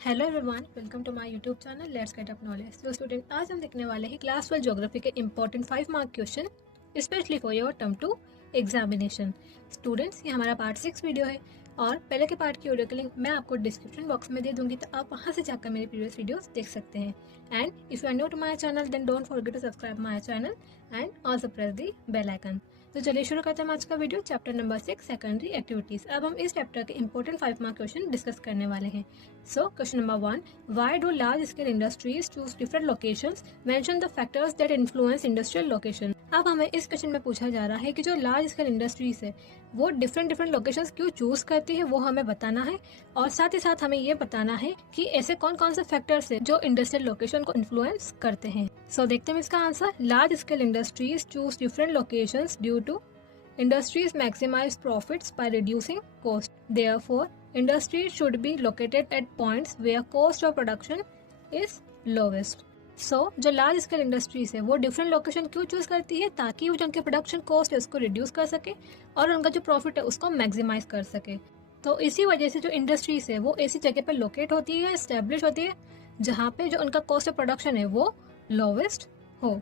Hello everyone, welcome to my YouTube channel let's get up knowledge. तो student, आज हम देखने वाले हैं क्लास 12 ज्योग्राफी के important 5 mark question specially for your term 2 examination. Students, ये हमारा पार्ट 6 वीडियो है और पहले के पार्ट की ऑडियो के लिंक मैं आपको डिस्क्रिप्शन बॉक्स में दे दूंगी, तो आप वहां से जाकर मेरे प्रीवियस वीडियोस देख सकते हैं। And if you are new to my channel then don't forget to subscribe my channel and also press the bell icon. तो चलिए शुरू करते हैं आज का video. Chapter number 6 secondary activities. अब हम इस चैप्टर के इंपॉर्टेंट 5 मार्क क्वेश्चन डिस्कस करने वाले हैं। सो question number 1, why do large scale industries choose different locations? Mention the factors that influence industrial location. अब हमें इस क्वेश्चन में पूछा जा रहा है कि जो लार्ज स्केल इंडस्ट्रीज है वो डिफरेंट लोकेशंस क्यों चूज करती है, वो हमें बताना है। और साथ ही साथ हमें ये बताना है कि ऐसे कौन कौन से फैक्टर्स है जो इंडस्ट्रियल लोकेशन को इन्फ्लुएंस करते हैं। सो देखते हैं इसका आंसर। Large scale industries choose different locations due to industries maximize profits by reducing cost. Therefore, industries should be located at points where cost of production is lowest. जो लार्ज स्केल इंडस्ट्रीज है वो different location क्यों choose करती है, ताकि वो जो उनके प्रोडक्शन कॉस्ट है उसको रिड्यूस कर सके और उनका जो प्रॉफिट है उसको मैक्सिमाइज कर सके। तो इसी वजह से जो इंडस्ट्रीज है वो ऐसी जगह पे लोकेट होती है, एस्टेब्लिश होती है, जहाँ पे जो उनका कॉस्ट ऑफ प्रोडक्शन है वो लोवेस्ट हो।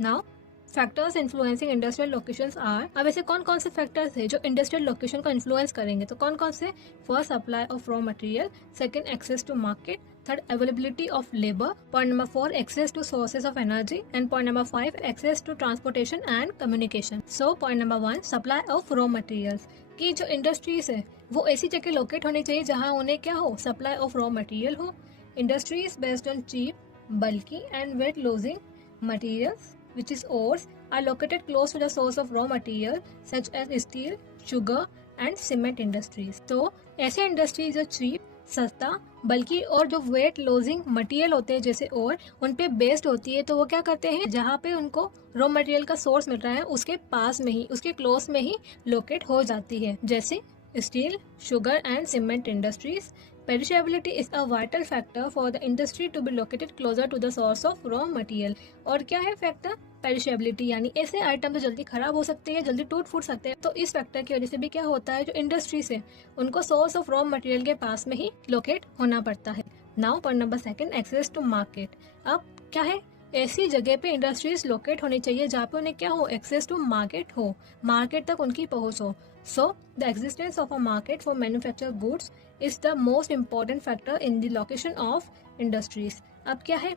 Now factors influencing industrial locations are. अब ऐसे कौन कौन से फैक्टर्स है जो इंडस्ट्रियल लोकेशन को इन्फ्लुएंस करेंगे, तो कौन कौन से? First, supply of raw material. Second, access to market. Third, availability of labour. Point number 4, access to sources of energy. And point number 5, access to transportation and communication. So point number 1, supply of raw materials. की जो industries है वो ऐसी जगह locate होनी चाहिए जहाँ उन्हें क्या हो, सप्लाई ऑफ रॉ मटेरियल हो। Industries based on cheap, bulky and weight losing materials which is ores are located close to the source of raw material such as steel, sugar and cement industries. तो ऐसे industries जो cheap, सस्ता, बल्कि और जो wait lodging material होते हैं जैसे और उन पे बेस्ड होती है, तो वो क्या करते हैं, जहाँ पे उनको रॉ मटेरियल का सोर्स मिल रहा है उसके पास में ही, उसके क्लोज में ही लोकेट हो जाती है, जैसे steel, sugar and cement industries. Perishability is a vital factor for the industry to be located closer to the source of raw material. और क्या है फैक्टर? पेरिशेबिलिटी, यानी ऐसे आइटम तो जल्दी खराब हो सकते हैं, जल्दी टूट फूट सकते हैं। तो इस फैक्टर की वजह से भी क्या होता है, जो इंडस्ट्रीज है उनको सोर्स ऑफ रॉ मटेरियल के पास में ही लोकेट होना पड़ता है। Now point number 2, access to market. अब क्या है, ऐसी जगह पे इंडस्ट्रीज लोकेट होनी चाहिए जहाँ पे उन्हें क्या हो, एक्सेस टू मार्केट हो, मार्केट तक उनकी पहुंच हो। So the existence of a market for manufacture goods is the most important factor in the location of industries. अब क्या है,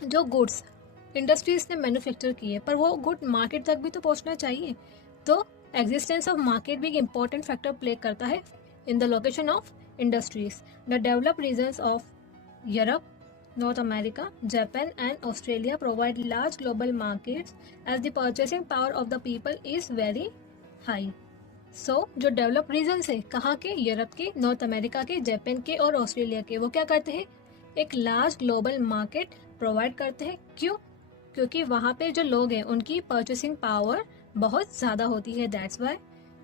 जो गुड्स इंडस्ट्रीज ने मैन्युफैक्चर किए पर वो गुड मार्केट तक भी तो पहुंचना चाहिए, तो एग्जिस्टेंस ऑफ मार्केट भी एक इम्पॉर्टेंट फैक्टर प्ले करता है in the location of industries. The developed regions of Europe, North America, Japan and Australia provide large global markets as the purchasing power of the people is very high. So, जो develop regions है कहाँ के, Europe के, north America के, Japan के और Australia के, वो क्या करते हैं, एक लार्ज ग्लोबल मार्केट प्रोवाइड करते हैं। क्यों? क्योंकि वहाँ पे जो लोग हैं उनकी परचेसिंग पावर बहुत ज़्यादा होती है, that's why.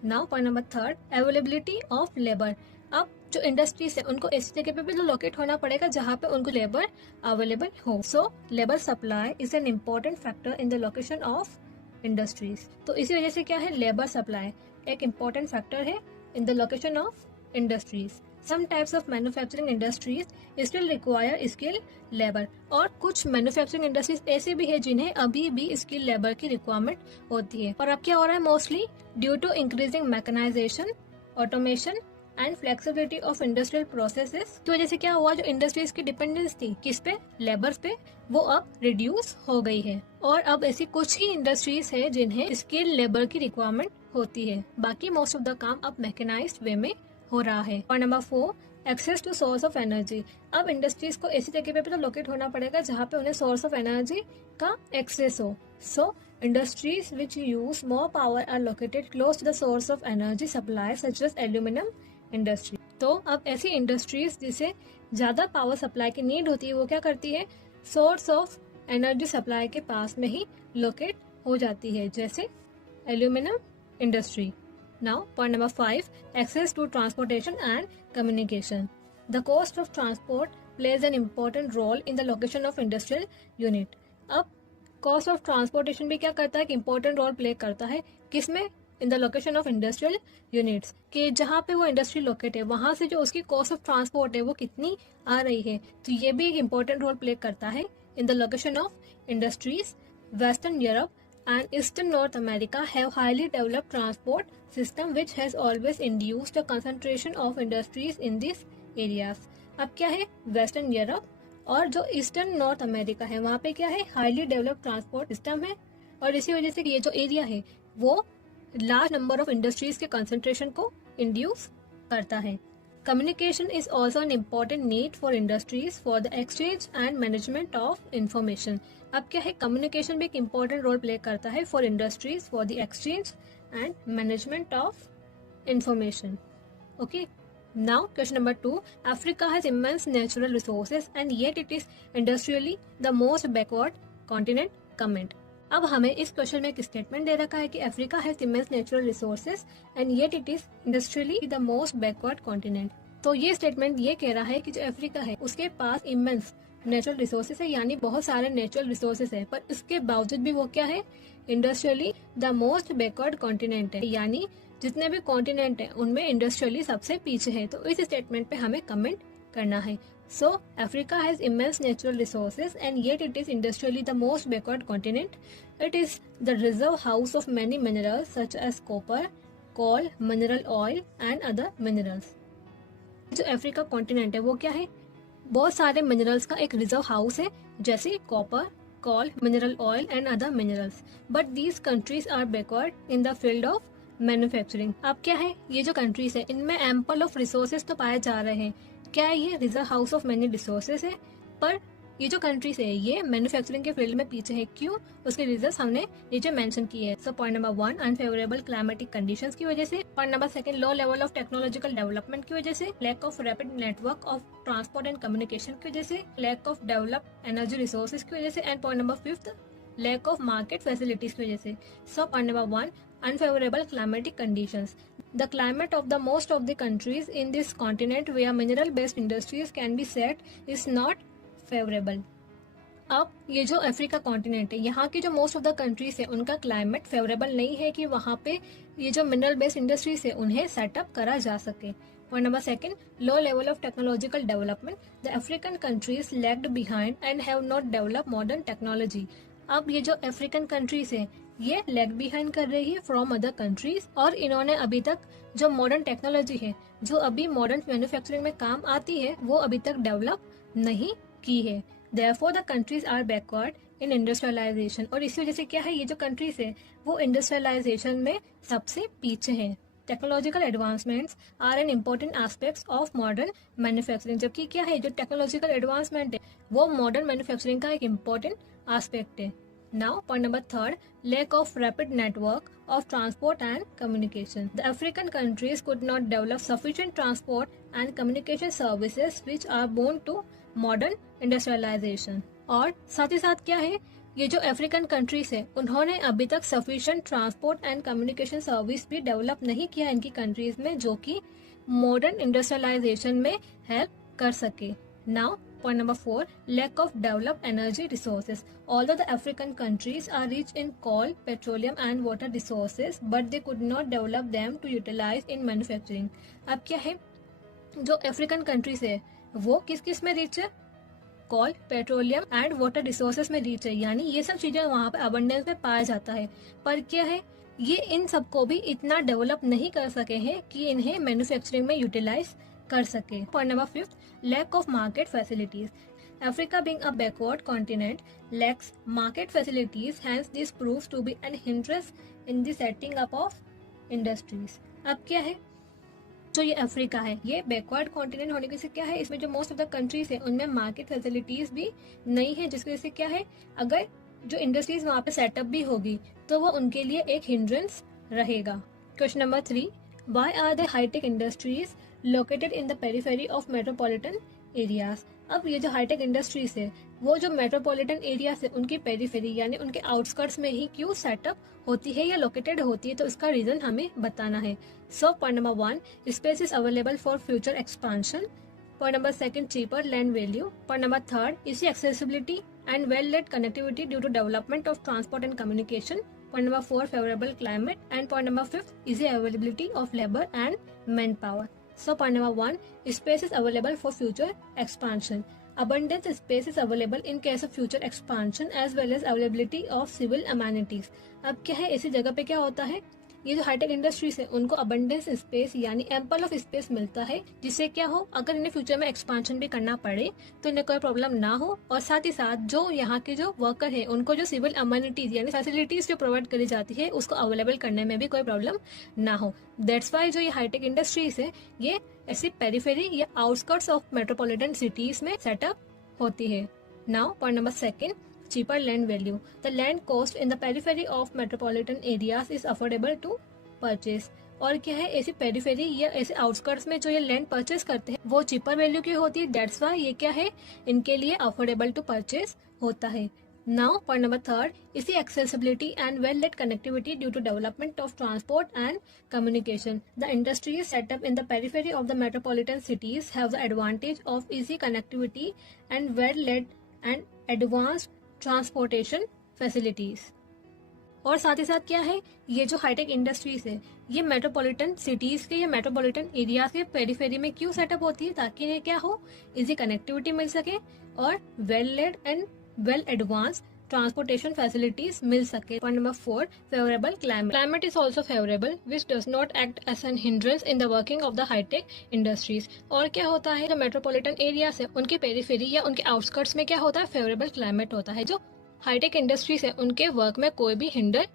Now point number 3, availability of labour. अब जो इंडस्ट्रीज है उनको ऐसी जगह पे भी तो लोकेट होना पड़ेगा जहाँ पे उनको लेबर अवेलेबल हो। So labour supply is an important factor in the location of industries. तो इसी वजह से क्या है, लेबर सप्लाई एक इम्पोर्टेंट फैक्टर है in the location of industries. Some types of manufacturing industries still require skill labour. और कुछ मैन्युफैक्चरिंग इंडस्ट्रीज ऐसे भी है जिन्हें अभी भी स्किल लेबर की रिक्वायरमेंट होती है। और अब क्या हो रहा है, mostly due to increasing mechanisation, automation and flexibility of industrial processes की वजह से क्या हुआ, जो इंडस्ट्रीज की डिपेंडेंस थी किस पे, लेबर्स पे, वो अब रिड्यूस हो गई है। और अब ऐसी कुछ ही इंडस्ट्रीज है जिन्हें स्किल लेबर की रिक्वायरमेंट होती है, बाकी मोस्ट ऑफ द काम अब मैकेनाइज्ड वे में हो रहा है। और number 4, access to source of energy. अब इंडस्ट्रीज को ऐसी जगह पे तो लोकेट होना पड़ेगा जहाँ पे उन्हें सोर्स ऑफ एनर्जी का एक्सेस हो। So industries which use more power are located close to the source of energy supply such as aluminium industry. तो अब ऐसी इंडस्ट्रीज जिसे ज्यादा पावर सप्लाई की नीड होती है वो क्या करती है, सोर्स ऑफ एनर्जी सप्लाई के पास में ही लोकेट हो जाती है, जैसे aluminium industry. Now point number 5, access to transportation and communication. The cost of transport plays an important role in the location of industrial unit. अब कॉस्ट ऑफ ट्रांसपोर्टेशन भी क्या करता है, एक इम्पोर्टेंट रोल प्ले करता है, किसमें, इन the location of industrial units, कि जहाँ पे वो इंडस्ट्री लोकेट है वहाँ से जो उसकी कॉस्ट ऑफ ट्रांसपोर्ट है वो कितनी आ रही है। तो ये भी एक इम्पोर्टेंट रोल प्ले करता है in the location of industries. Western Europe and Eastern North America have highly developed transport system which has always induced a concentration of industries in these areas। अब क्या है, वेस्टर्न यूरोप और जो eastern north America है वहाँ पे क्या है, हाईली डेवलप्ड ट्रांसपोर्ट सिस्टम है, और इसी वजह से ये जो एरिया है वो लार्ज नंबर ऑफ इंडस्ट्रीज के कंसंट्रेशन को इंड्यूस करता है। Communication is also an important need for industries for the exchange and management of information। अब क्या है, कम्युनिकेशन भी एक इम्पोर्टेंट रोल प्ले करता है for industries for the exchange and management of information. Okay, now question number 2, Africa has immense natural resources and yet it is industrially the most backward continent. Comment. अब हमें इस question में एक statement दे रखा है कि Africa has immense natural resources and yet it is industrially the most backward continent. तो ये स्टेटमेंट ये कह रहा है कि जो अफ्रीका है उसके पास इमेंस नेचुरल रिसोर्सेज है, यानी बहुत सारे नेचुरल रिसोर्सेज है, पर इसके बावजूद भी वो क्या है, industrially the most backward continent है, यानी जितने भी कॉन्टिनेंट है उनमें इंडस्ट्रियली सबसे पीछे है। तो इस स्टेटमेंट पे हमें कमेंट करना है। So Africa has immense natural resources and yet it is industrially the most backward continent. It is the reserve house of many minerals such as copper, coal, mineral oil and other minerals. जो Africa continent है वो क्या है, बहुत सारे minerals का एक reserve house है, जैसे copper, coal, mineral oil and other minerals. But these countries are backward in the field of manufacturing. अब क्या है, ये जो कंट्रीज है इनमें एम्पल ऑफ रिसोर्सेज तो पाए जा रहे हैं, क्या है, ये reserve house of many resources है, पर ये जो कंट्रीज है ये मैन्युफैक्चरिंग के फील्ड में पीछे है। क्यों, उसके रीजंस हमने नीचे मेंशन किए हैं। So point number 1, unfavourable climatic conditions की वजह से। Point number 2, low level of technological development की वजह से। Lack of rapid network of transport and communication की वजह से। Lack of developed energy resources की वजह से। And point number 5, lack of market facilities की वजह से। So point number 1, unfavorable climatic conditions. The climate of the most of the countries in this continent where mineral based industries can be set is not favorable। अब ये जो Africa continent है यहाँ की जो मोस्ट ऑफ द कंट्रीज है उनका climate favourable नहीं है कि वहाँ पे ये जो मिनरल बेस्ड इंडस्ट्रीज है उन्हें सेटअप करा जा सके। Point number 2, low level of technological development. The African countries lagged behind and have not develop modern technology. अब ये जो अफ्रीकन कंट्रीज है ये लैग बिहाइंड कर रही है फ्रॉम अदर कंट्रीज, और इन्होंने अभी तक जो मॉडर्न टेक्नोलॉजी है जो अभी मॉडर्न मैन्युफैक्चरिंग में काम आती है वो अभी तक डेवलप नहीं की है। Therefore the countries are backward in industrialization। और इसी वजह से क्या है, ये जो कंट्रीज है वो इंडस्ट्रियलाइजेशन में सबसे पीछे हैं। Technological advancements are an important aspects of modern manufacturing. जबकि क्या है, जो टेक्नोलॉजिकल एडवांसमेंट है वो मॉडर्न मैन्युफैक्चरिंग का एक इम्पोर्टेंट एस्पेक्ट है। Now point number 3, lack of rapid network of transport and communication. The African countries could not develop sufficient transport and communication services which are born to modern industrialization। और साथ ही साथ क्या है, ये जो अफ्रीकन कंट्रीज है उन्होंने अभी तक sufficient transport and communication service भी डेवलप नहीं किया इनकी कंट्रीज में, जो कि मॉडर्न इंडस्ट्रियलाइजेशन में हेल्प कर सके। Now point number 4, lack of developed energy resources. Although the African countries are rich in coal, petroleum and water resources, but they could not develop them to utilize in manufacturing। अब क्या है, जो African countries है वो किस किस में rich है, कोल, पेट्रोलियम एंड वाटर रिसोर्सेज में रिच है, यानी ये सब चीजें वहाँ पे अबंडेंस में पाया जाता है, पर क्या है ये इन सबको भी इतना डेवलप नहीं कर सके हैं कि इन्हें मैन्युफैक्चरिंग में यूटिलाइज कर सके। Point number 5, lack of market facilities. Africa being a backward continent lacks market facilities, hence this proves to be an hindrance in the setting up of industries। अब क्या है, जो ये अफ्रीका है ये बैकवर्ड कॉन्टिनेंट होने की वजह से क्या है, इसमें जो मोस्ट ऑफ द कंट्रीज है उनमें मार्केट फैसिलिटीज भी नहीं है, जिसकी वजह से क्या है, अगर जो इंडस्ट्रीज वहाँ पे सेटअप भी होगी तो वो उनके लिए एक हिंड्रेंस रहेगा। Question number 3, why are the high-tech industries located in the periphery of metropolitan areas? अब ये जो हाईटेक इंडस्ट्रीज है वो जो मेट्रोपॉलिटन एरिया है उनकी पेरिफेरी यानी उनके आउटस्कर्ट्स में ही क्यों सेटअप होती है या लोकेटेड होती है, तो इसका रीजन हमें बताना है। So point number 1, space is available for future expansion. Point number 2, cheaper land value. Point number 3, इसी accessibility and well-lit connectivity due to development of transport and communication। Point number 4, favorable climate. And point number 5, easy availability of labor and manpower. So point number 1, space is available for future expansion. Abundant space is available in case of future expansion as well as availability of civil amenities. अब क्या है, ऐसी जगह पे क्या होता है, ये जो हाईटेक इंडस्ट्रीज है उनको अबंडेंस स्पेस यानी एम्पल ऑफ स्पेस मिलता है, जिससे क्या हो, अगर इन्हें फ्यूचर में एक्सपांशन भी करना पड़े तो इन्हें कोई प्रॉब्लम ना हो, और साथ ही साथ जो यहाँ के जो वर्कर है उनको जो सिविल अम्यूनिटीज यानी फैसिलिटीज जो प्रोवाइड करी जाती है उसको अवेलेबल करने में भी कोई प्रॉब्लम ना हो। दैट्स वाई जो ये हाईटेक इंडस्ट्रीज है ये ऐसी पेरिफेरी या आउटस्कर्ट्स ऑफ मेट्रोपॉलिटन सिटीज में सेटअप होती है। Now point number 2, cheaper land value. The land cost in the periphery of metropolitan areas is affordable to purchase. और क्या है, ऐसी पेरिफेरी या ऐसे आउटस्कर्ट्स में जो ये लैंड परचेस करते हैं वो चीपर वैल्यू की होती है। दैट्स वाई ये क्या है, इनके लिए अफोर्डेबल टू परचेस होता है। नाउ पॉइंट नंबर 3, इसी accessibility and well let connectivity due to development of transport and communication. The industries setup in the periphery of the metropolitan cities have the advantage of easy connectivity and well let and advanced transportation facilities. और साथ ही साथ क्या है, ये जो hi tech industries है ये metropolitan cities के या मेट्रोपॉलिटन एरियाज के पेरिफेरी में क्यों सेटअप होती है, ताकि इन्हें क्या हो, इजी कनेक्टिविटी मिल सके और well laid and well advance transportation facilities मिल सके। Point number 4, favourable climate. Climate is also favorable, which does not act as an hindrance in the working of the high-tech industries. और क्या होता है, जो मेट्रोपॉलिटन एरियाज है उनके periphery या उनके आउटस्कर्ट्स में क्या होता है, फेवरेबल क्लाइमेट होता है, जो हाईटेक इंडस्ट्रीज है उनके वर्क में कोई भी हिंडर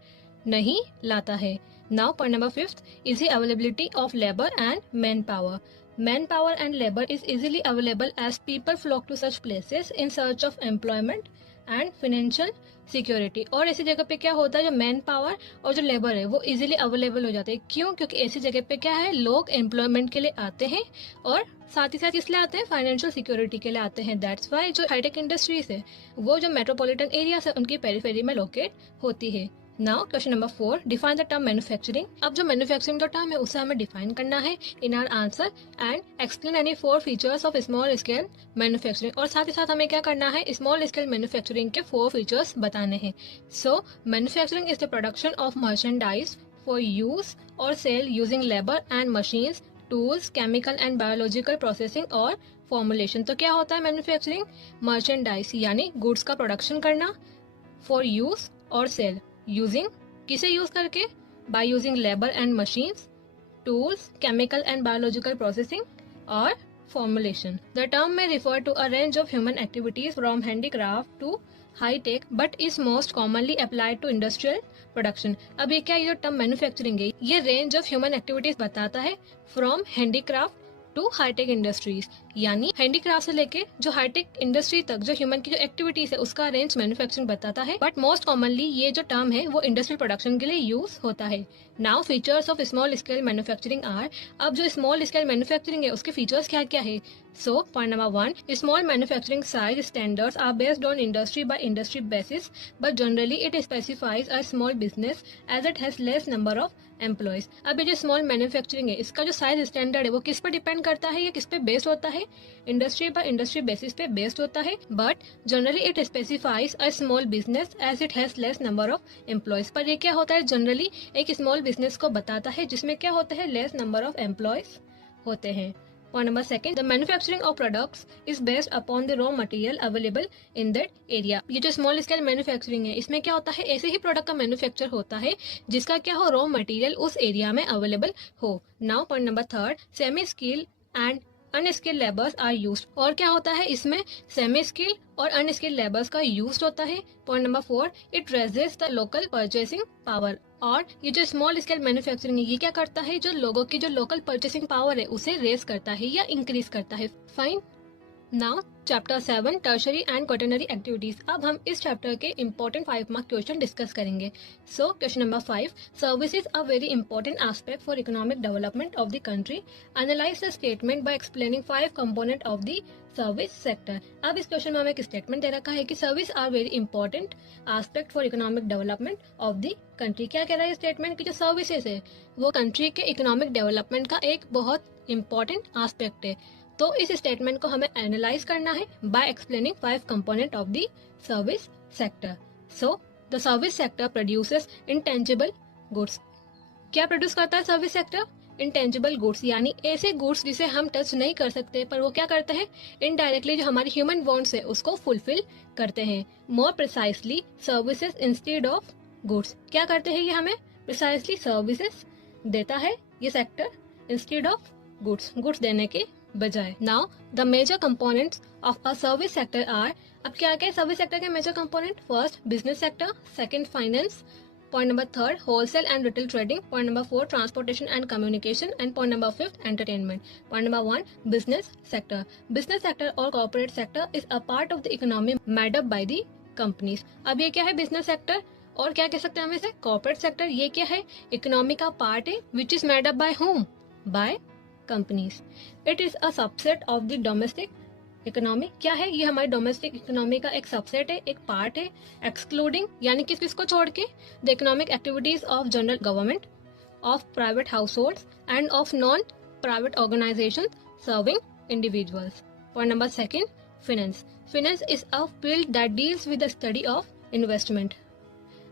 नहीं लाता है। Now point number 5, easy availability of labour and man power. Manpower and labor is easily available as people flock to such places in search of employment and financial security. और ऐसी जगह पे क्या होता है, जो मैन पावर और जो लेबर है वो इजीली अवेलेबल हो जाते हैं। क्यों? क्योंकि ऐसी जगह पे क्या है, लोग एम्प्लॉयमेंट के लिए आते हैं और साथ ही साथ इसलिए आते हैं, फाइनेंशियल सिक्योरिटी के लिए आते हैं। दैट्स वाई जो हाईटेक इंडस्ट्रीज है वो जो मेट्रोपॉलिटन एरियाज है उनकी पेरिफेरी में लोकेट होती है। Now question number 4, define the term manufacturing. अब जो मैन्युफैक्चरिंग जो टर्म है उसे हमें डिफाइन करना है in our answer and explain any 4 features of small scale manufacturing. और साथ ही साथ हमें क्या करना है, स्मॉल स्केल मैन्युफैक्चरिंग के 4 फीचर्स बताने हैं. So manufacturing is the production of merchandise for use or sale using labour and machines, tools, chemical and biological processing or formulation. तो क्या होता है मैन्युफैक्चरिंग, मर्चेंडाइज यानी गुड्स का प्रोडक्शन करना, for use or sale using किसे use करके, by using labour and machines, tools, chemical and biological processing or formulation. The term may refer to a range of human activities from handicraft to high tech but is most commonly applied to industrial production. अब ये क्या, ये जो term manufacturing है ये range of human activities बताता है from handicraft to high tech industries, यानी हैंडीक्राफ्ट से लेके जो हाईटेक इंडस्ट्री तक जो ह्यूमन की जो एक्टिविटीज है उसका रेंज मैन्युफैक्चरिंग बताता है. बट मोस्ट कॉमनली ये जो टर्म है वो इंडस्ट्रियल प्रोडक्शन के लिए यूज होता है. Now features of small scale manufacturing are. अब जो स्मॉल स्केल मैन्युफैक्चरिंग है उसके फीचर्स क्या क्या है. So point number 1, small manufacturing size standards are based on industry by industry basis but generally it specifies a small business as it has less number of employees. अब ये जो small manufacturing है इसका जो size standard है वो किस पर डिपेंड करता है या किस पे बेस्ड होता है, इंडस्ट्री बाय इंडस्ट्री बेसिस पे बेस्ड होता है. But generally it specifies a small business as it has less number of employees. पर ये क्या होता है, जनरली एक स्मॉल बिजनेस को बताता है जिसमें क्या होता है, लेस नंबर ऑफ एम्प्लॉयज होते हैं. Point number 2, the manufacturing of products is based upon the raw material available in that area. ये जो small scale manufacturing है इसमें क्या होता है, ऐसे ही प्रोडक्ट का मैन्युफैक्चर होता है जिसका क्या हो, रॉ मटेरियल उस एरिया में अवेलेबल हो. Now point number 3, semi skill and unskilled labours are used. और क्या होता है, इसमें सेमी स्किल और अनस्किल्ड लेबर्स का यूज होता है. Point number 4, it raises the local purchasing power. और ये जो स्मॉल स्केल मैन्युफैक्चरिंग है ये क्या करता है, जो लोगों की जो लोकल परचेसिंग पावर है उसे रेस करता है या इंक्रीज करता है. Fine. Now chapter 7, tertiary and quaternary activities. अब हम इस चैप्टर के इंपॉर्टेंट 5 मार्क क्वेश्चन डिस्कस करेंगे. So question number 5, services are very important aspect for economic development of the country. Analyse the statement by explaining 5 component of the service sector. अब इस question में हमें एक स्टेटमेंट दे रखा है कि service are very important aspect for economic development of the country. क्या कह रहा है स्टेटमेंट की जो सर्विसेज है वो कंट्री के इकोनॉमिक डेवलपमेंट का एक बहुत इंपॉर्टेंट एस्पेक्ट है. तो इस स्टेटमेंट को हमें एनालाइज करना है bye explaining 5 component of the service sector. So the service sector produces intangible goods. क्या प्रोड्यूस करता है सर्विस सेक्टर? इंटेंजिबल गुड्स, यानी ऐसे गुड्स जिसे हम टच नहीं कर सकते, पर वो क्या करते हैं, इनडायरेक्टली जो हमारी ह्यूमन वांट्स है उसको फुलफिल करते हैं। More precisely services instead of goods. क्या करते हैं ये, हमें प्रिसाइसली सर्विसेज देता है ये sector instead of goods, goods देने के बजाय। Now the major components of a service sector are. अब क्या क्या सर्विस सेक्टर के major component? First business sector, second finance, point number 3 wholesale and retail trading, point number 4 transportation and communication, and point number 5 entertainment. Point number 1 business sector. Business sector or corporate sector is a part of the economy made up by the companies. अब ये क्या है business sector, और क्या कह सकते हैं हम इसे corporate sector? ये क्या है, इकोनॉमी का पार्ट है which is made up by whom? By companies. It is a subset of the domestic economy. क्या है ये, हमारी डोमेस्टिक इकोनॉमी का एक सबसेट है, एक पार्ट है, एक्सक्लूडिंग यानी कि किसको छोड़ के, the economic activities of general government, of private household and of non private organisation serving individuals. Point number second finance. Finance is a field that deals with the study of investment.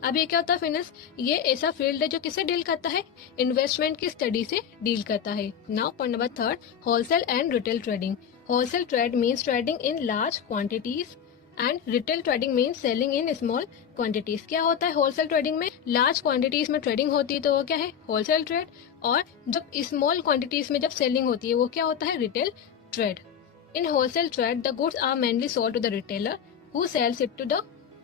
अब ये क्या होता है finance? ये ऐसा field है जो किससे डील करता है, इन्वेस्टमेंट की स्टडी से डील करता है। Now point number third wholesale and retail trading. Wholesale trade means trading in large quantities and retail trading means selling in small quantities. क्या होता है wholesale trading में? large quantities में trading होती है तो वो क्या है, wholesale trade, और जब small quantities में जब selling होती है वो क्या होता है, retail trade. In wholesale trade the goods are mainly sold to the retailer who sells it to the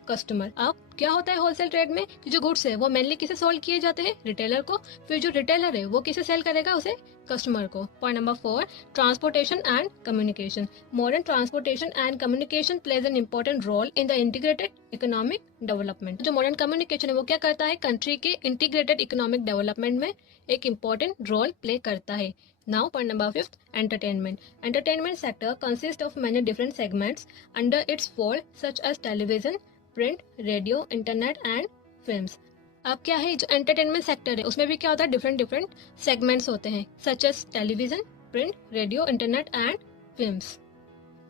customer. अब क्या होता है होलसेल ट्रेड में, कि जो गुड्स है वो मेनली किसे सोल्ड किए जाते हैं, रिटेलर को, फिर जो रिटेलर है वो किसे सेल करेगा, उसे कस्टमर को। Point number 4 transportation and communication. Modern transportation and communication plays an important role in the integrated economic development. जो मॉडर्न कम्युनिकेशन है वो क्या करता है, कंट्री के इंटीग्रेटेड इकोनॉमिक डेवलपमेंट में एक इंपॉर्टेंट रोल प्ले करता है। Now point number 5 entertainment. Entertainment sector consists of many different segments under its fold such as television, print, radio, internet and films. अब क्या है, जो एंटरटेनमेंट सेक्टर है उसमें भी क्या होता है, डिफरेंट सेगमेंट्स होते हैं such as television, print, radio, internet and films.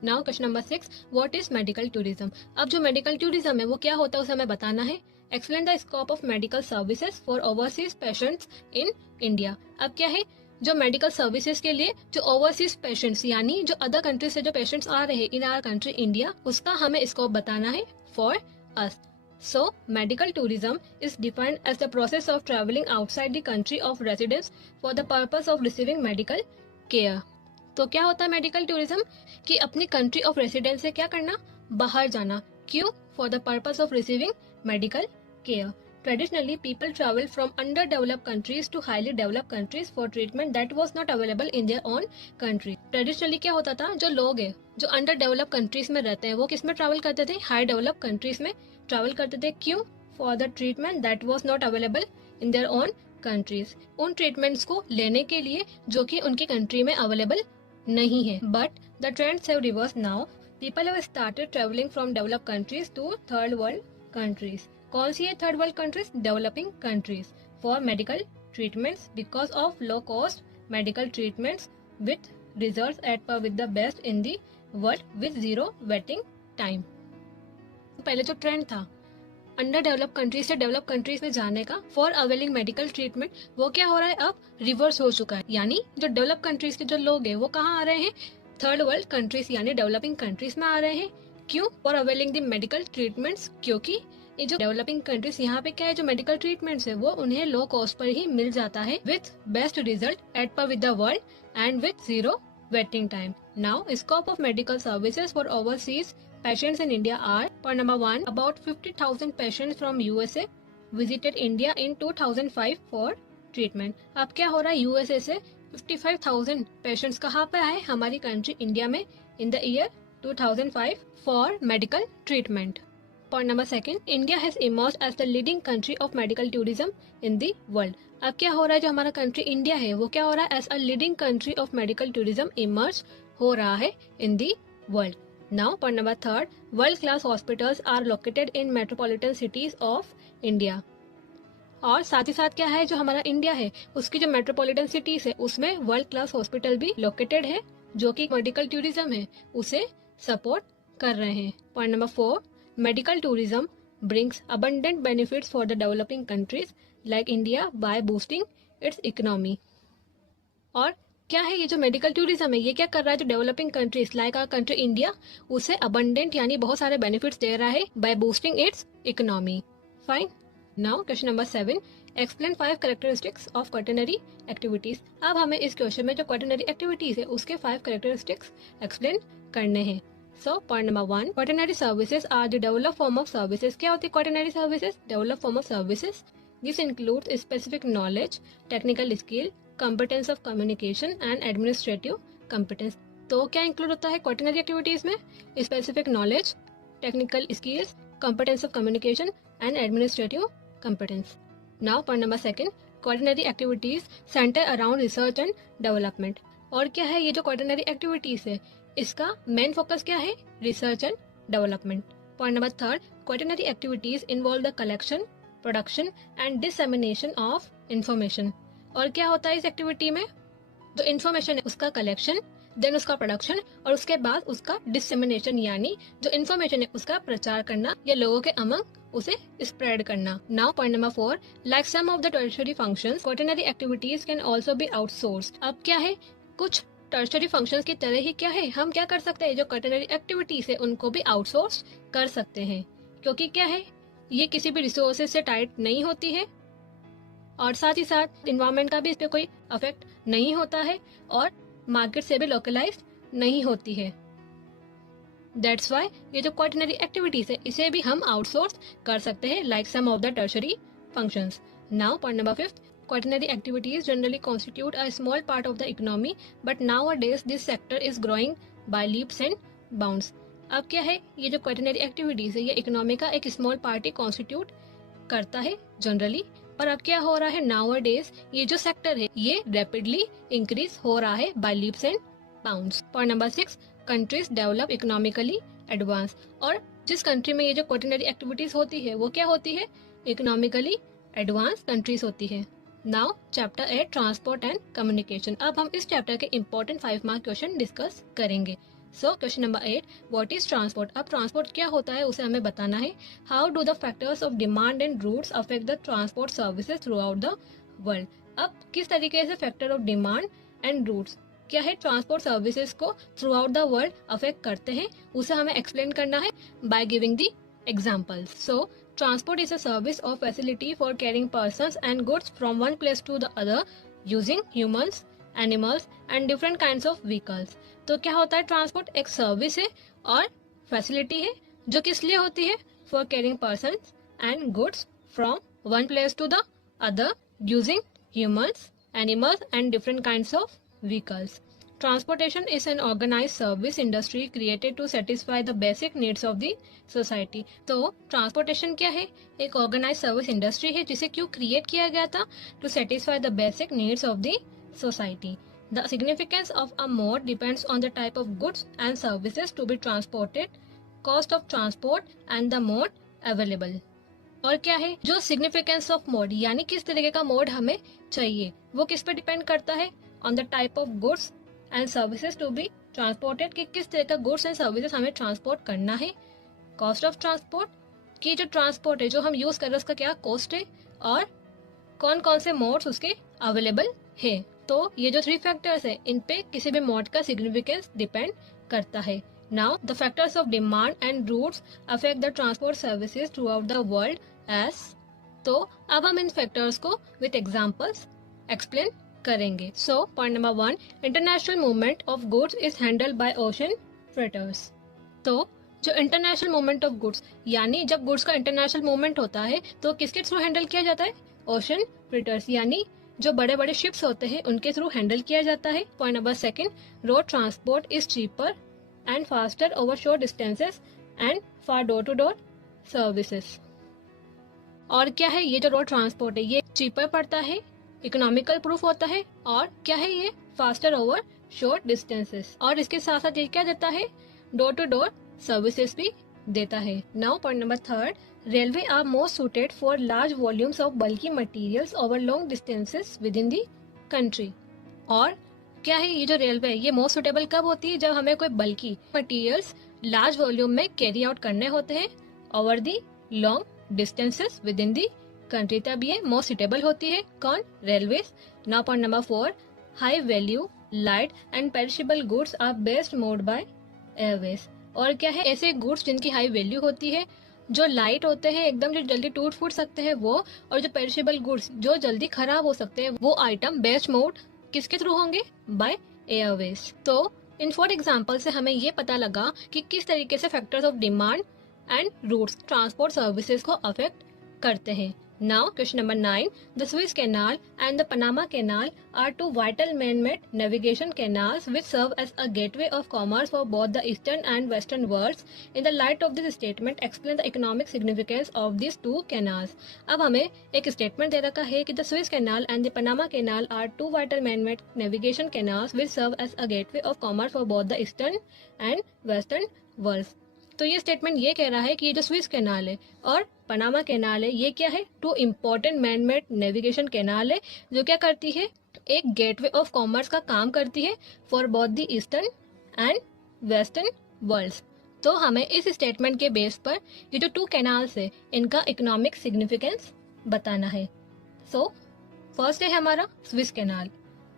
Now question number 6 what is medical tourism. अब जो मेडिकल टूरिज्म है वो क्या होता है उसे हमें बताना है। Explain the scope of medical services for overseas patients in India. अब क्या है, जो मेडिकल सर्विसेज के लिए जो ओवरसीज पेशेंट्स यानी जो अदर कंट्री से जो पेशेंट्स आ रहे हैं इन आवर कंट्री इंडिया, उसका हमें स्कोप बताना है for us. So, medical tourism is defined as the process of traveling outside the country of residence for the purpose of receiving medical care. तो क्या होता है मेडिकल टूरिज्म, कि अपनी कंट्री ऑफ रेसिडेंस से क्या करना, बाहर जाना। क्यों? For the purpose of receiving medical care. Traditionally, people travel from underdeveloped countries to highly developed countries for treatment that was not available in their own country. Traditionally क्या होता था, जो लोग हैं जो अंडर डेवलप कंट्रीज में रहते हैं वो किस में ट्रैवल करते थे, हाई डेवलप कंट्रीज में ट्रैवल करते थे। क्यों? For the treatment that was not available in their own countries. उन ट्रीटमेंट्स को लेने के लिए जो कि उनकी कंट्री में अवेलेबल नहीं है। But the trends have reverse now, people have started travelling from developed countries to third world countries. कौन सी है third world countries? Developing countries, for medical treatments because of low cost medical treatments with results at par with the best in the world with zero waiting time. पहले जो trend था under develop countries से develop countries में जाने का for availing medical treatment, वो क्या हो रहा है, अब रिवर्स हो चुका है। यानी जो डेवलप कंट्रीज के जो लोग हैं वो कहाँ आ रहे हैं, थर्ड वर्ल्ड कंट्रीज यानी डेवलपिंग कंट्रीज में आ रहे हैं। क्यों? For availing the medical treatments, क्योंकि ये जो डेवलपिंग कंट्रीज यहाँ पे क्या है, जो मेडिकल ट्रीटमेंट्स है वो उन्हें लो कॉस्ट पर ही मिल जाता है with best result eight par with the world and with zero waiting time. Now scope of medical services for overseas patients in India are, point number 1, about 50,000 patients from USA visited India in 2005 for treatment. अब क्या हो रहा है, USA से 55,000 patients कहाँ पे आए, हमारी कंट्री इंडिया में in the year 2005 for medical treatment. Point number 2, India has emerged as the leading country of medical tourism in the world. अब क्या हो रहा है, जो हमारा कंट्री इंडिया है वो क्या हो रहा है, as a leading country of medical tourism emerge हो रहा है in the world. Now, point number 3, world-class hospitals are located in metropolitan cities of India. और साथ ही साथ क्या है, जो हमारा इंडिया है उसकी जो मेट्रोपॉलिटन सिटीज है उसमें वर्ल्ड क्लास हॉस्पिटल भी लोकेटेड है जो कि मेडिकल टूरिज्म है उसे सपोर्ट कर रहे हैं। Point number 4, medical tourism brings abundant benefits for the developing countries like India by boosting its economy. और क्या है ये जो मेडिकल टूरिज्म है, ये क्या कर रहा है, जो developing countries like our country India, उसे अबंडेंट यानी बहुत सारे बेनिफिट्स दे रहा है by boosting its economy. Fine. Now question number 7, explain 5 characteristics of quaternary activities. अब हमें इस क्वेश्चन में जो क्वाटरनरी एक्टिविटीज है उसके 5 कैरेक्टरिस्टिक्स एक्सप्लेन करने हैं. So point number 1, quaternary services are the develop form of services. क्या होती है quaternary services? Develop form of services. This includes specific knowledge, technical skill, competence of communication and administrative competence. तो क्या include होता है quaternary activities में? Specific knowledge, technical skills, competence of communication and administrative competence. Now point number 2, quaternary activities centre around research and development. और क्या है ये जो क्वाटरनरी एक्टिविटीज है, इसका मेन फोकस क्या है? Research and development. Point number 3, quaternary activities involve the collection, production and dissemination of information. और क्या होता है इस एक्टिविटी में? जो इन्फॉर्मेशन है उसका कलेक्शन, देन उसका प्रोडक्शन और उसके बाद उसका डिसएमिनेशन यानी जो इन्फॉर्मेशन है उसका प्रचार करना या लोगों के अमंग उसे स्प्रेड करना. Now point number 4, like some of the tertiary functions, quaternary activities can also be outsourced. अब क्या है, कुछ टर्शियरी फंक्शंस की तरह ही क्या है, हम क्या कर सकते हैं, जो क्वाटरनरी एक्टिविटीज है उनको भी आउटसोर्स कर सकते हैं. क्योंकि क्या है, ये किसी भी रिसोर्सेज से टाइड नहीं होती है और साथ ही साथ इन्वायरमेंट का भी इस पे कोई अफेक्ट नहीं होता है और मार्केट से भी लोकलाइज नहीं होती है. दैट्स वाई ये जो क्वाटरनरी एक्टिविटीज है इसे भी हम आउटसोर्स कर सकते हैं like some of the tertiary functions. Now point number 5, quaternary activities generally constitute a small part of the economy but nowadays this sector is growing by leaps and bounds. अब क्या है, ये जो क्वाटरनरी एक्टिविटीज है ये economy का एक small part ही constitute करता है जनरली. पर अब क्या हो रहा है, नाउअडेज ये जो सेक्टर है ये रैपिडली इंक्रीज हो रहा है by leaps and bounds. Point number 6, countries develop economically advance. और जिस कंट्री में ये जो क्वाटरनरी एक्टिविटीज होती है वो क्या होती है, इकोनॉमिकली एडवांस कंट्रीज होती है. Now chapter 8, transport and communication. अब हम इस चैप्टर के इम्पोर्टेंट 5 मार्क क्वेश्चन डिस्कस करेंगे. So question number 8, what is transport. अब ट्रांसपोर्ट क्या होता है उसे हमें बताना है. How do the factors of demand and routes affect the transport services throughout the world. अब किस तरीके से factor of demand and routes क्या है ट्रांसपोर्ट सर्विसेज को throughout the world affect करते हैं, उसे हमें एक्सप्लेन करना है by giving the examples. So transport is a service और facility for carrying persons and goods from one place to the other using humans, animals and different kinds of vehicles. तो क्या होता है, ट्रांसपोर्ट एक service है और facility है जो किस लिए होती है, for carrying persons and goods from one place to the other using humans, animals and different kinds of vehicles. Transportation is an organized service industry created to satisfy the basic needs of the society. तो transportation क्या है, एक organise service industry है जिसे क्यों create किया गया था, to satisfy the basic needs of the society. The significance of a mode depends on the type of goods and services to be transported, cost of transport and the mode available. और क्या है, जो significance of mode यानी किस तरीके का mode हमें चाहिए वो किस पर डिपेंड करता है, on the type of goods and services to be transported, कि किस तरह का गुड्स एंड सर्विसेज हमें ट्रांसपोर्ट करना है, कॉस्ट ऑफ ट्रांसपोर्ट की जो ट्रांसपोर्ट है जो हम यूज कर रहे हैं उसका क्या कॉस्ट है, और कौन कौन से मोड्स उसके अवेलेबल है. तो ये जो 3 फैक्टर्स है इन पे किसी भी मोड का सिग्निफिकेंस डिपेंड करता है. Now the factors of demand and routes affect the transport services throughout the world age. तो अब हम इन फैक्टर्स को विद एग्जांपल्स एक्सप्लेन करेंगे. So point number 1, international movement of goods is handled by ocean freighters. तो जो international movement of goods यानी जब गुड्स का इंटरनेशनल मूवमेंट होता है तो किसके थ्रू हैंडल किया जाता है, ओशन फ्रेटर्स यानी जो बड़े बड़े शिप्स होते हैं उनके थ्रू हैंडल किया जाता है. Point number 2, road transport is cheaper and faster over short distances and for door to door services. और क्या है, ये जो रोड ट्रांसपोर्ट है ये चीपर पड़ता है, इकोनॉमिकल प्रूफ होता है और क्या है ये फास्टर ओवर शॉर्ट डिस्टेंसेस, और इसके साथ साथ ये क्या देता है, डोर टू डोर सर्विसेज भी देता है. Now point number 3, railway are most suited for large volumes of bulky materials over long distances within the country. और क्या है, ये जो रेलवे है ये मोस्ट सुटेबल कब होती है, जब हमें कोई बल्की मटेरियल्स लार्ज वॉल्यूम में कैरी आउट करने होते हैं over the long distances within the country, तब ये मोस्ट सुटेबल होती है। कौन? Railways. Now point number 4, high value light and perishable goods are best moved by airways. और क्या है? ऐसे गुड्स जिनकी हाई वैल्यू होती है, जो लाइट होते हैं एकदम, जो जल्दी टूट फूट सकते हैं वो, और जो पेरिशेबल गुड्स जो जल्दी खराब हो सकते हैं, वो आइटम बेस्ट मूव्ड किसके थ्रू होंगे? By airways. तो इन 4 एग्जाम्पल से हमें ये पता लगा कि किस तरीके से factors of demand and routes transport services को अफेक्ट करते हैं। Now, question number 9. The Suez Canal and the Panama Canal are two vital man-made navigation canals which serve as a gateway of commerce for both the eastern and western worlds. In the light of this statement, explain the economic significance of these two canals. अब हमें एक statement दे रखा है कि the Suez Canal and the Panama Canal are two vital man-made navigation canals which serve as a gateway of commerce for both the eastern and western worlds. तो ये statement ये कह रहा है कि ये जो स्विस कैनाल है और पनामा कैनाल है, ये क्या है? 2 इम्पोर्टेंट मैनमेड नेविगेशन कैनाल है जो क्या करती है? एक गेटवे ऑफ कॉमर्स का काम करती है for both the eastern and western worlds. तो हमें इस स्टेटमेंट के बेस पर ये जो 2 कैनाल्स है इनका इकोनॉमिक सिग्निफिकेंस बताना है। सो फर्स्ट है हमारा Swiss canal.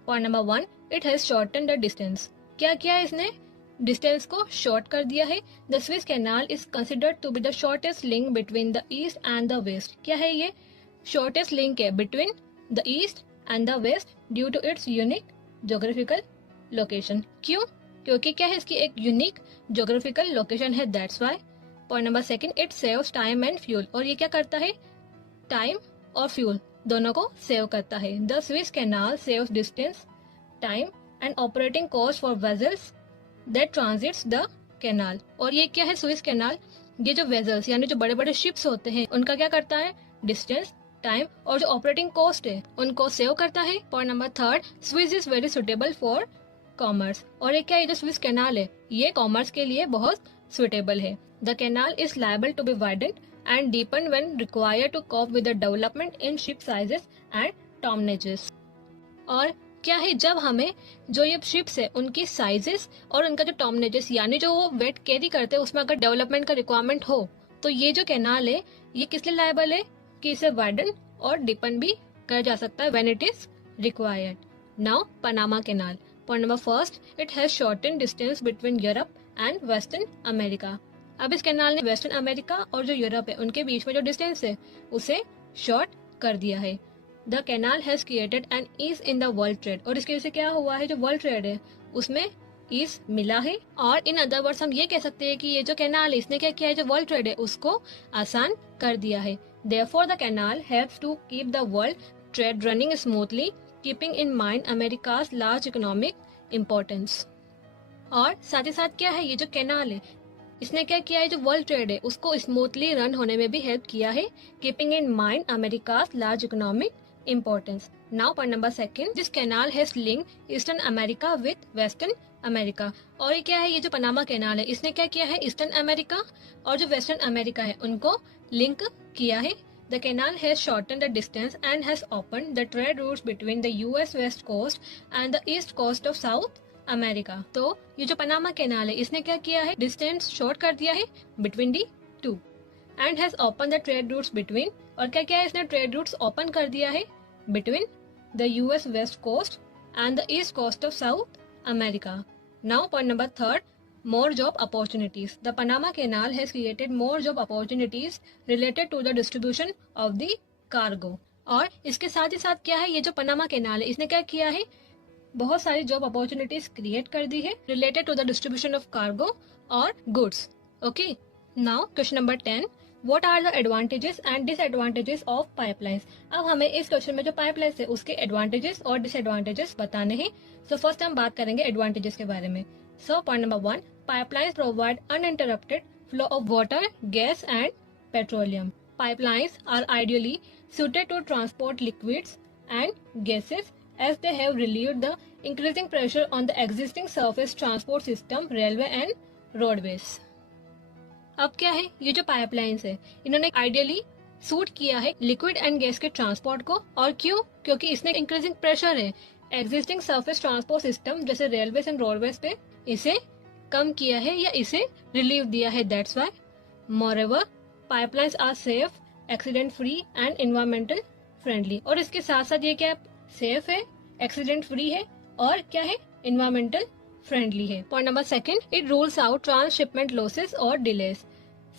Point number 1, it has shorten the distance. क्या किया है इसने? डिस्टेंस को शॉर्ट कर दिया है। The Suez canal is considered to be the shortest link between the East and the West. क्या है ये? शॉर्टेस्ट लिंक है between the East and the West due to its unique geographical location. क्यों? क्योंकि क्या है? इसकी एक यूनिक ज्योग्राफिकल लोकेशन है, that's why. Point number 2, it saves time and fuel. और ये क्या करता है? टाइम और फ्यूल दोनों को सेव करता है। The Suez canal saves distance, time and operating cost for vessels that transits the canal. और ये क्या है? स्विस कैनाल ये जो वेजल्स यानी जो बड़े बड़े शिप्स होते हैं उनका क्या करता है? डिस्टेंस, टाइम और जो ऑपरेटिंग कॉस्ट है उनको सेव करता है। Point number 3, Swiss is very suitable for commerce. और ये क्या है? जो स्विस कैनाल है ये कॉमर्स के लिए बहुत सुटेबल है। The canal is liable to be widen and deepen when required to cope with the development in ship sizes and tonnages. और क्या है? जब हमें जो ये शिप्स है उनकी साइजेस और उनका जो टॉमनेजेस यानी जो वो वेट कैरी करते हैं उसमें अगर डेवलपमेंट का रिक्वायरमेंट हो तो ये जो कैनाल है ये किस लिए लायबल है? कि इसे वाइडन और डीपन भी किया जा सकता है when it is required. Now Panama canal. Point number 1, it has shorten distance between Europe and western America. अब इस कैनाल ने वेस्टर्न अमेरिका और जो यूरोप है उनके बीच में जो डिस्टेंस है उसे शॉर्ट कर दिया है। The canal has created an ease in the world trade. और इसकी वजह से क्या हुआ है? जो वर्ल्ड ट्रेड है उसमें ईज मिला है। और इन अदर वर्ड्स हम ये कह सकते हैं कि ये जो कैनाल है इसने क्या किया है? जो वर्ल्ड ट्रेड है उसको आसान कर दिया है। Therefore the canal helps to keep the world trade running smoothly, keeping in mind America's large economic importance. और साथ ही साथ क्या है? ये जो कैनाल है इसने क्या किया है? जो वर्ल्ड ट्रेड है उसको स्मूथली रन होने में भी हेल्प किया है, keeping in mind America's large economic importance. Now point number 2, this canal has linked Eastern America with Western America. और ये क्या है? ये जो पनामा कैनाल है इसने क्या किया है? ईस्टर्न अमेरिका और जो वेस्टर्न अमेरिका है उनको लिंक किया है। The canal has shortened the distance and has opened the trade routes between the US west coast and the east coast of South America. तो ये जो पनामा कैनाल है इसने क्या किया है? डिस्टेंस शॉर्ट कर दिया है between the two and has opened the trade routes between। और क्या क्या है? इसने ट्रेड रूट्स ओपन कर दिया है between the US west coast and the east coast of South America. Now point number 3, more job opportunities. The Panama canal has created more job opportunities related to the distribution of the cargo. और इसके साथ ही साथ क्या है? ये जो Panama canal है इसने क्या किया है? बहुत सारी जॉब अपॉर्चुनिटीज क्रिएट कर दी है related to the distribution of cargo और goods. Okay, now question number 10, What are the advantages and disadvantages of pipelines? अब हमें इस क्वेश्चन में जो पाइपलाइंस है उसके एडवांटेजेस और डिसएडवांटेजेस बताने हैं। सो फर्स्ट हम बात करेंगे एडवांटेजेस के बारे में। So point number 1, pipelines provide uninterrupted flow of water, gas and petroleum. Pipelines are ideally suited to transport liquids and gases as they have relieved the increasing pressure on the existing surface transport system, railway and roadways. अब क्या है? ये जो pipelines है इन्होंने ideally suit किया है liquid and gas के ट्रांसपोर्ट को। और क्यों? क्योंकि इसने इंक्रीजिंग प्रेशर है एग्जिस्टिंग सरफेस ट्रांसपोर्ट सिस्टम जैसे रेलवेज एंड रोडवेज पे इसे कम किया है या इसे रिलीव दिया है, that's why. Moreover pipelines are safe, accident free and environmental friendly. और इसके साथ साथ ये क्या सेफ है, एक्सीडेंट फ्री है और क्या है, एनवायरमेंटल फ्रेंडली है। Point number second, it rules out transshipment losses और delays.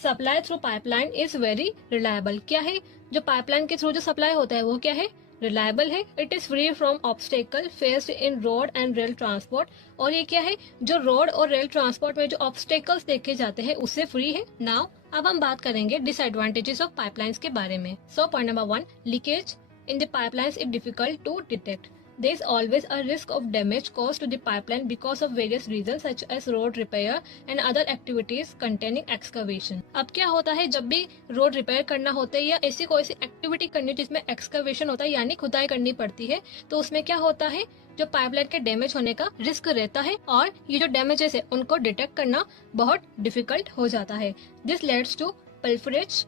Supply through pipeline is very reliable. क्या है, जो पाइपलाइन के थ्रू जो सप्लाई होता है वो क्या है, रिलायबल है। It is free from obstacle faced in road and rail transport. और ये क्या है, जो रोड और रेल ट्रांसपोर्ट में जो ऑब्स्टेकल्स देखे जाते हैं उससे फ्री है। नाउ अब हम बात करेंगे डिसएडवांटेजेस ऑफ पाइपलाइंस के बारे में। So point number 1, leakage in the pipelines is difficult to detect. There is always a risk of damage caused to the pipeline because of various reasons such as road repair and other activities containing excavation. अब क्या होता है, जब भी road repair करना होता है या ऐसी कोई सी एक्टिविटी करनी है जिसमें एक्सकवेशन होता है यानी खुदाई करनी पड़ती है, तो उसमें क्या होता है, जो पाइपलाइन के डैमेज होने का रिस्क रहता है और ये जो डैमेजेस है उनको डिटेक्ट करना बहुत डिफिकल्ट हो जाता है। This leads to pilferage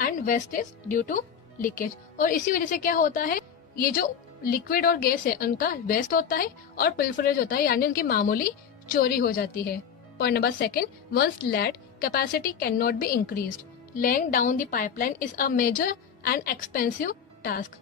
and wastage due to leakage. और इसी वजह से क्या होता है, ये जो लिक्विड और गैस है उनका वेस्ट होता है और पिल्फरेज होता है यानी उनकी मामूली चोरी हो जाती है। Point number second, once laid capacity can not be increased, laying down the pipeline is a major and expensive task.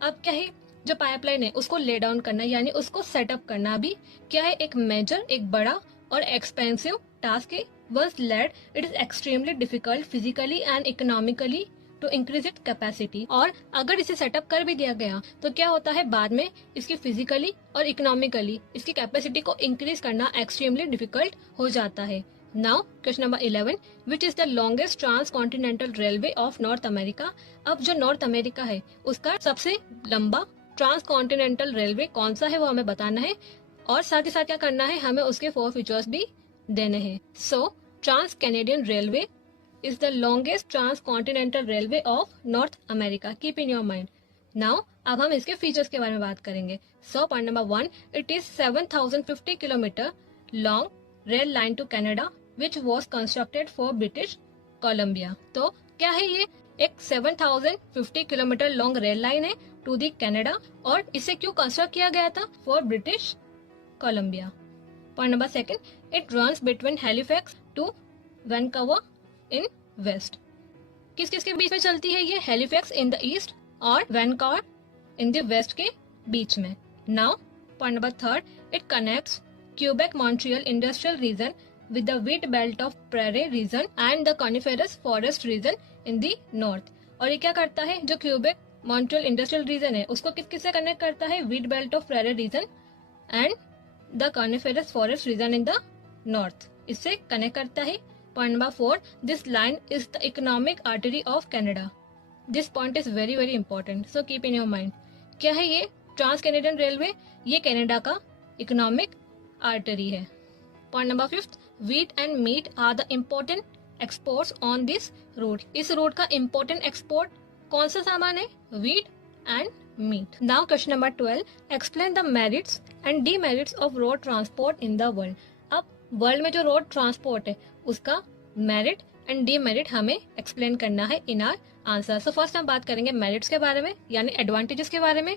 अब क्या है, जो पाइपलाइन है उसको ले डाउन करना यानी उसको सेटअप करना भी क्या है, एक मेजर, एक बड़ा और एक्सपेंसिव टास्क है। Once laid it is extremely difficult physically and economically to increase it capacity. और अगर इसे सेटअप कर भी दिया गया तो क्या होता है, बाद में इसकी फिजिकली और इकोनॉमिकली इसकी कैपेसिटी को इंक्रीज करना एक्सट्रीमली डिफिकल्ट हो जाता है। Now question number 11, which is the longest transcontinental railway of North America. अब जो नॉर्थ अमेरिका है उसका सबसे लंबा ट्रांस कॉन्टिनेंटल रेलवे कौन सा है वो हमें बताना है और साथ ही साथ क्या करना है, हमें उसके 4 फीचर्स भी देने हैं। So Trans Canadian Railway is the longest transcontinental railway of North America. Keep in your mind. Now, अब हम इसके फीचर्स के बारे में बात करेंगे। So, point number 1, it is 7,050 kilometer long rail line to Canada, which was constructed for British Columbia. तो क्या है ये, एक 7,050 किलोमीटर लॉन्ग रेल लाइन है टू दी कनाडा और इसे क्यों कंस्ट्रक्ट किया गया था, for British Columbia. Point number second, it runs between Halifax to Vancouver in west. किस किस के बीच में चलती है ये, हैलिफैक्स इन द ईस्ट और वैनकूवर इन द वेस्ट के बीच में। Now point number third, it connects Quebec Montreal industrial region with the wheat belt of prairie region and the coniferous forest region in the north। और ये क्या करता है, जो क्यूबेक मॉन्ट्रियल इंडस्ट्रियल रीजन है उसको किस किस से कनेक्ट करता है, wheat belt of prairie region and the coniferous forest region in the north, इससे कनेक्ट करता है। Point number 4, this line is the economic artery of Canada. This point is very very important, so keep in your mind. क्या है ये trans Canadian railway, ये Canada का economic artery है। Point number 5, wheat and meat are the important exports on this route। इस road का important export कौन सा सामान है, wheat and meat। Now question number 12, explain the merits and demerits of road transport in the world। अब world में जो road transport है उसका मेरिट एंड डीमेरिट हमें एक्सप्लेन करना है इन आर आंसर। सो फर्स्ट हम बात करेंगे मेरिट्स के बारे में यानी एडवांटेजेस के बारे में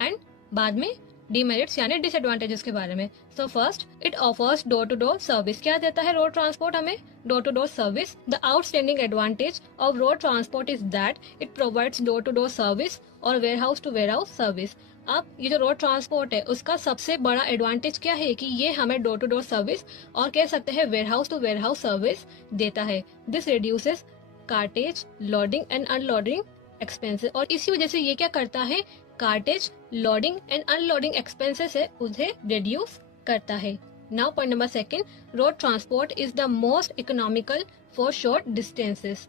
एंड बाद में डिमेरिट्स यानी डिसएडवांटेजेस के बारे में। So first, it offers door to door service. क्या देता है रोड ट्रांसपोर्ट हमें, door to door service. The outstanding advantage of road transport is that it provides door to door service और warehouse to warehouse service. अब ये जो road transport है उसका सबसे बड़ा एडवांटेज क्या है कि ये हमें डोर टू डोर सर्विस और कह सकते हैं warehouse to warehouse service देता है। This reduces cartage, loading and unloading expenses. और इसी वजह से ये क्या करता है, cartage, loading and unloading expenses है उसे रिड्यूस करता है। Now point number second, road transport is the most economical for short distances.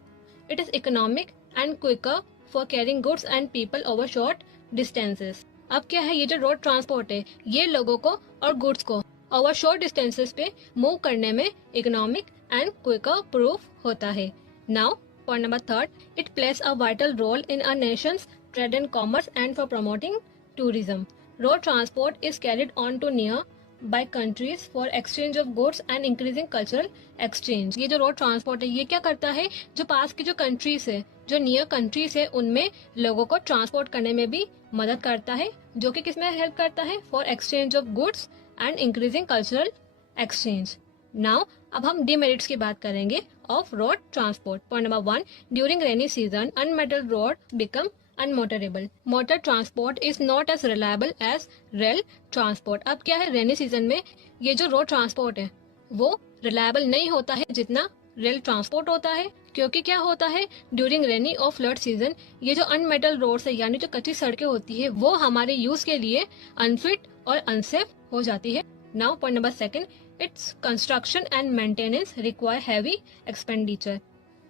It is economic and quicker for carrying goods and people over short distances. अब क्या है, ये जो road transport है ये लोगों को और गुड्स को ओवर शॉर्ट डिस्टेंसेस पे मूव करने में इकोनॉमिक एंड क्विकर प्रूफ होता है। Now point number third, it plays a vital role in a nations trade and commerce and for promoting tourism। Road transport is carried on to nearby countries for exchange of goods and increasing cultural exchange। ये जो road transport है ये क्या करता है, जो पास की जो कंट्रीज है, जो नियर कंट्रीज है उनमें लोगों को ट्रांसपोर्ट करने में भी मदद करता है, जो कि किसमें हेल्प करता है, for exchange of goods and increasing cultural exchange. Now अब हम डिमेरिट्स की बात करेंगे of road transport. Point number 1, during rainy season unmetalled road become unmotorable. Motor transport is not as reliable as rail transport. अब क्या है, rainy season में ये जो रोड ट्रांसपोर्ट है वो रिलायबल नहीं होता है जितना रेल ट्रांसपोर्ट होता है, क्योंकि क्या होता है, ड्यूरिंग रेनी और फ्लड सीजन ये जो अनमेटल रोड्स है यानी जो कच्ची सड़कें होती है वो हमारे यूज के लिए अनफिट और अनसेफ हो जाती है। Now point number 2, its construction and maintenance require heavy expenditure.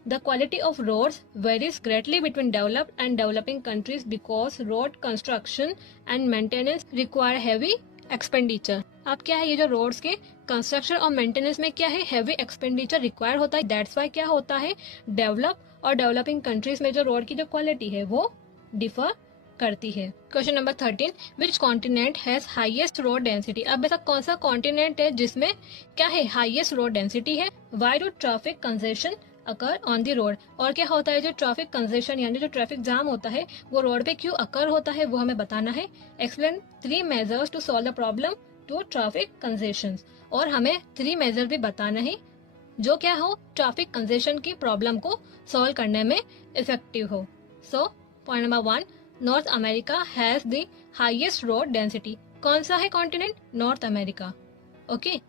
The quality of roads varies greatly between developed and developing countries because road construction and maintenance require heavy expenditure. अब क्या है, ये जो roads के construction और maintenance में क्या है, हैवी एक्सपेंडिचर रिक्वायर होता है। दैट्स वाई क्या होता है, डेवलप और डेवलपिंग कंट्रीज में जो रोड की जो क्वालिटी है वो डिफर करती है। Question number 13, which continent has highest road density. अब ऐसा कौन सा कॉन्टिनेंट है जिसमें क्या है, हाईएस्ट रोड डेंसिटी है। Why do traffic congestion occur on the road. और क्या होता है, जो ट्रैफिक कंजेशन यानी जो ट्रैफिक जाम होता है वो रोड पे क्यों अकर होता है वो हमें बताना है। Explain 3 measures to solve the problem to traffic congestion. और हमें 3 मेजर भी बताना है जो क्या हो, ट्रैफिक कंजेशन की प्रॉब्लम को सॉल्व करने में इफेक्टिव हो। सो point number 1, north America has the highest road density. कौन सा है continent, north America. Okay.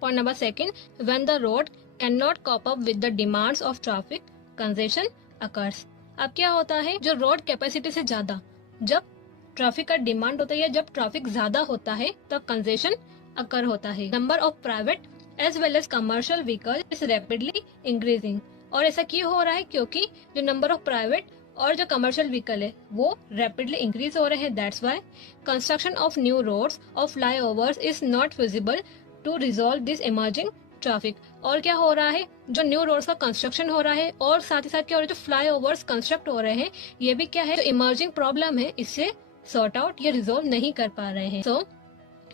Point number 2, when the road cannot cope up with the demands of traffic congestion occurs। अब क्या होता है, जो रोड कैपेसिटी से ज्यादा जब ट्रैफिक का डिमांड होता है या जब ट्रैफिक ज्यादा होता है तब कंजेशन अकर होता है। Number of private as well as commercial vehicle is rapidly increasing. और ऐसा क्यों हो रहा है, क्योंकि जो नंबर ऑफ प्राइवेट और जो कमर्शियल व्हीकल है वो रैपिडली इंक्रीज हो रहे हैं। That's why construction of new roads और flyovers is not feasible to resolve this emerging traffic. और क्या हो रहा है, जो न्यू रोड्स का कंस्ट्रक्शन हो रहा है और साथ ही साथ क्या हो रहा है, जो फ्लाईओवर्स कंस्ट्रक्ट हो रहे हैं ये भी क्या है, जो इमर्जिंग प्रॉब्लम है इससे सॉर्ट आउट या रिजोल्व नहीं कर पा रहे हैं। सो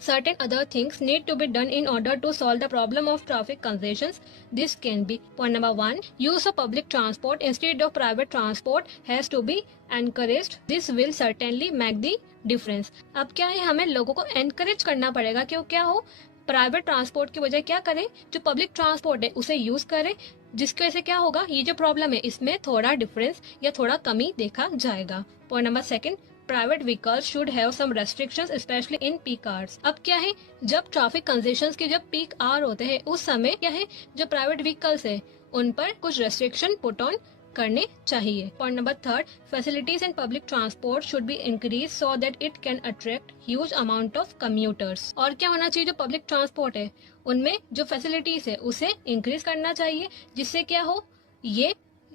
certain other things need to be done in order to solve the problem of traffic congestions. This can be point number 1, use of public transport instead of private transport has to be encouraged. This will certainly make the difference. अब क्या है, हमें लोगों को encourage करना पड़ेगा कि वो क्या हो, प्राइवेट ट्रांसपोर्ट की बजाय क्या करें, जो पब्लिक ट्रांसपोर्ट है उसे यूज करें, जिसकी वजह से क्या होगा, ये जो प्रॉब्लम है इसमें थोड़ा डिफरेंस या थोड़ा कमी देखा जाएगा। Point number 2, private vehicles should have some restrictions specially in peak hours. अब क्या है, जब ट्रैफिक कंजेशंस के जब पीक आवर होते हैं उस समय क्या है, जो प्राइवेट व्हीकल्स है उन पर कुछ रेस्ट्रिक्शन पुट ऑन करने चाहिए। Point number 3, facilities in public transport should be increase so that it can attract huge amount of commuters. और क्या होना चाहिए, जो पब्लिक ट्रांसपोर्ट है उनमें जो फैसिलिटीज है उसे इंक्रीज करना चाहिए, जिससे क्या हो, ये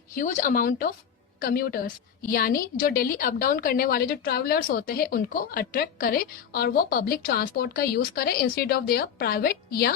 ह्यूज अमाउंट ऑफ कम्यूटर्स यानी जो डेली अप डाउन करने वाले जो ट्रैवलर्स होते हैं उनको अट्रैक्ट करे और वो पब्लिक ट्रांसपोर्ट का यूज करे इंस्टेड ऑफ देयर प्राइवेट या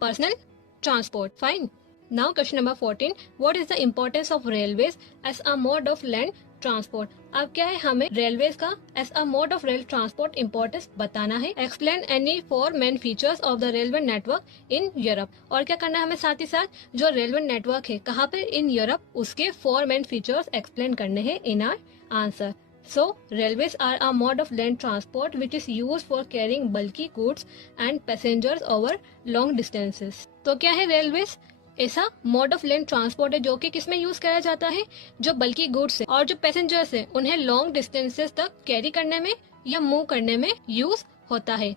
personal transport. Fine. Now question number 14, what is the importance of railways as a mode of land transport. अब क्या है, हमें रेलवेज का as a mode of rail transport importance बताना है। Explain any 4 main features of the railway network in Europe. और क्या करना है, हमें साथ ही साथ जो रेलवे नेटवर्क है कहाँ पे, इन यूरोप, उसके 4 मेन फीचर्स एक्सप्लेन करने हैं इन our answer. So, railways are a mode of land transport which is used for carrying bulky goods and passengers over long distances. तो क्या है रेलवेज, ऐसा मोड ऑफ लैंड ट्रांसपोर्ट है जो कि किसमें यूज किया जाता है, जो बल्कि गुड्स है और जो पैसेंजर्स है उन्हें लॉन्ग डिस्टेंसेस तक कैरी करने में या मूव करने में यूज होता है।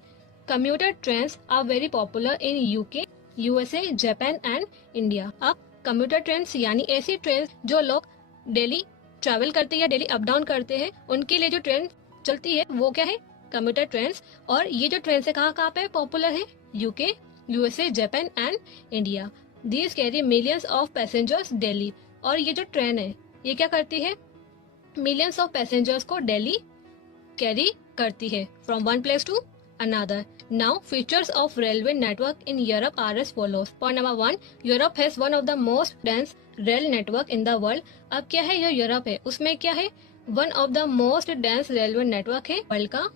Commuter trains are very popular in UK, USA, Japan and India. अब कम्यूटर ट्रेन्स यानी ऐसी ट्रेन जो लोग डेली ट्रैवल करते हैं या डेली अप डाउन करते हैं उनके लिए जो ट्रेन चलती है वो क्या है, कम्यूटर ट्रेन्स। और ये जो ट्रेन है कहाँ पे पॉपुलर है, UK, USA, Japan and India. These carry millions of passengers daily। और ये जो ट्रेन है ये क्या करती है, मिलियंस ऑफ पैसेंजर्स को डेली कैरी करती है from one place to another. Now features of railway network in Europe are as follows. Point number 1, Europe has one of the most dense rail network in the world. अब क्या है, जो Europe है उसमें क्या है, one of the most dense railway network है world का।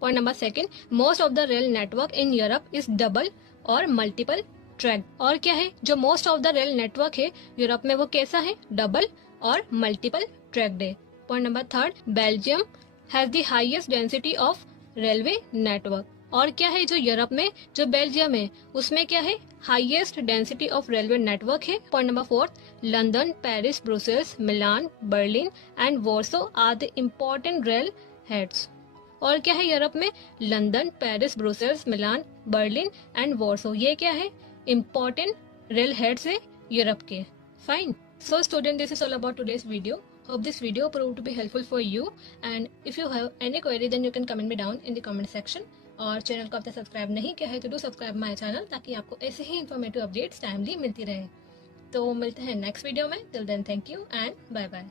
Point number 2, most of the rail network in Europe is double और मल्टीपल ट्रैक। और क्या है, जो most of the rail network है यूरोप में वो कैसा है, डबल और मल्टीपल ट्रैक्ड है। Point number 3, Belgium has the highest density of railway network. और क्या है जो यूरोप में, जो बेल्जियम है उसमें क्या है, highest density of railway network है। Point number 4, London, Paris, Brussels, Milan, Berlin and Warsaw are the important rail heads. और क्या है यूरोप में, London, Paris, Brussels, Milan, Berlin and Warsaw, ये क्या है, इम्पोर्टेंट रेल हेड्स है यूरोप के। Fine. So student, this is all about today's video. Hope this video proved to be helpful for you, and if you have any query then you can comment me down in the comment section. और channel को अब तक subscribe नहीं किया है तो do subscribe my channel, ताकि आपको ऐसे ही इन्फॉर्मेटिव अपडेट्स टाइमली मिलती रहे। तो मिलते हैं नेक्स्ट वीडियो में। Till then thank you and bye bye.